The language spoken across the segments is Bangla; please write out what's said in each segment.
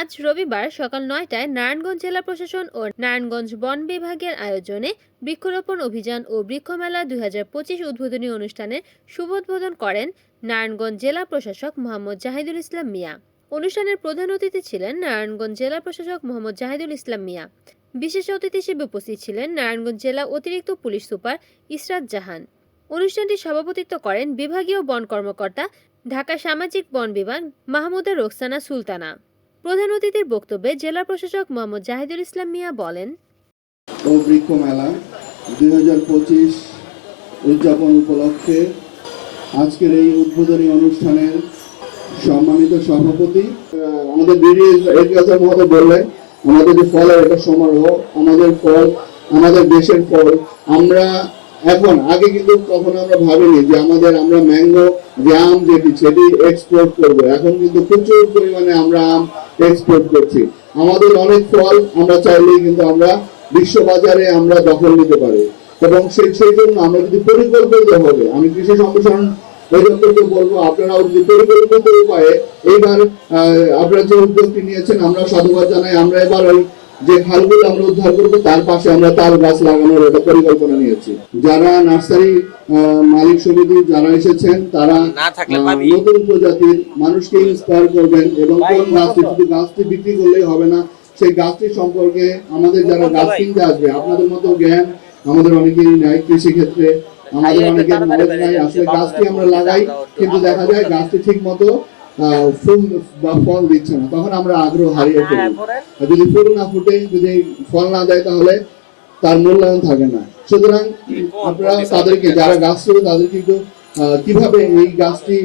আজ রবিবার সকাল নয়টায় নারায়ণগঞ্জ জেলা প্রশাসন ও নারায়ণগঞ্জ বন বিভাগের আয়োজনে বৃক্ষরোপণ অভিযান ও বৃক্ষমেলা দুই হাজার পঁচিশ উদ্বোধনী অনুষ্ঠানের শুভোদ্বোধন করেন নারায়ণগঞ্জ জেলা প্রশাসক মোহাম্মদ জাহিদুল ইসলাম মিয়া। অনুষ্ঠানের প্রধান অতিথি ছিলেন নারায়ণগঞ্জ জেলা প্রশাসক মোহাম্মদ জাহিদুল ইসলাম মিয়া। বিশেষ অতিথি হিসেবে উপস্থিত ছিলেন নারায়ণগঞ্জ জেলা অতিরিক্ত পুলিশ সুপার ইসরাত জাহান। অনুষ্ঠানটি সভাপতিত্ব করেন বিভাগীয় বন কর্মকর্তা, ঢাকা সামাজিক বন বিভাগ মাহমুদা রোকসানা সুলতানা। প্রধান অতিথির বক্তব্যে জেলা প্রশাসক মোহাম্মদ জাহিদুল ইসলাম মিয়া বলেন বৃক্ষ মেলা দুই হাজার পঁচিশ উদযাপন উপলক্ষে আজকের এই উদ্বোধনী অনুষ্ঠানের সম্মানিত সভাপতি, আমাদের বিডি এগ্রিকালচার বললেন, আমাদের যে ফলের একটা সমারোহ, আমাদের ফল, আমাদের দেশের ফল, আমরা এখন, আগে কিন্তু কখনো আমরা ভাবিনি যে আমাদের আমরা ম্যাঙ্গো যে আম যেটি, সেটি এক্সপোর্ট করব। এখন কিন্তু প্রচুর পরিমাণে আমরা আম এক্সপোর্ট করছি। আমাদের অনেক ফল আমরা চাইলেই কিন্তু আমরা বিশ্ববাজারে আমরা দখল নিতে পারি। এবং সেই সেই জন্য আমরা যদি পরিকল্পিত হবে, আমি কৃষি সম্প্রসারণ অধিদপ্তরকে বলব, আপনারাও যদি পরিকল্পিত উপায়ে এইবার আপনারা যে উদ্যোগটি নিয়েছেন, আমরা সাধুবাদ জানাই। আমরা এবার ওই যে খালগুলো আমরা উদ্ধার করব তার পাশে আমরা তাল গাছ লাগানোর একটা পরিকল্পনা নিয়েছি। যারা নার্সারি মালিক সমিতি যারা এসেছেন তারা। নতুন প্রজাতির মানুষকে ইন্সপায়ার করবেন এবং কোন গাছটি শুধু গাছটি বিক্রি করলেই হবে না সেই গাছটি সম্পর্কে আমাদের যারা গাছ কিনতে আসবে আপনাদের মতো জ্ঞান আমাদের অনেকেরই নাই কৃষি ক্ষেত্রে আমাদের অনেকের নলেজ নাই আসলে গাছটি আমরা লাগাই কিন্তু দেখা যায় গাছটি ঠিক মতো ফুল বা ফল দিচ্ছে না তখন আমরা আগ্রহ হারিয়ে ফেলি। যদি ফুল না ফুটে যদি ফল না দেয় তাহলে তার মূল্যায়ন থাকে না। সুতরাং আপনারা তাদেরকে যারা গাছ তাদেরকে একটু কীভাবে এই গাছটি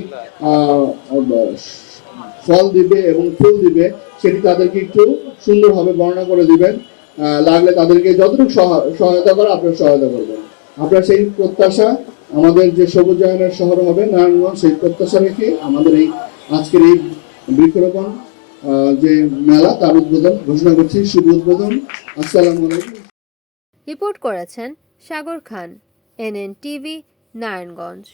ফল দিবে এবং ফুল দিবে সেটি তাদেরকে একটু সুন্দরভাবে বর্ণনা করে দিবেন। আহ, লাগলে তাদেরকে যতটুকু সহায়তা করে আপনারা সহায়তা করবেন। আপনার সেই প্রত্যাশা আমাদের যে সবুজায়নের শহর হবে নারায়ণগঞ্জ সেই প্রত্যাশা রেখে আমাদের এই আজকের এই বৃক্ষরোপণ যে মেলা তার উদ্বোধন, ঘোষণা করছি, শুভ উদ্বোধন। আসসালামু রিপোর্ট করেছেন সাগর খান, এনএন টিভি, নারায়ণগঞ্জ।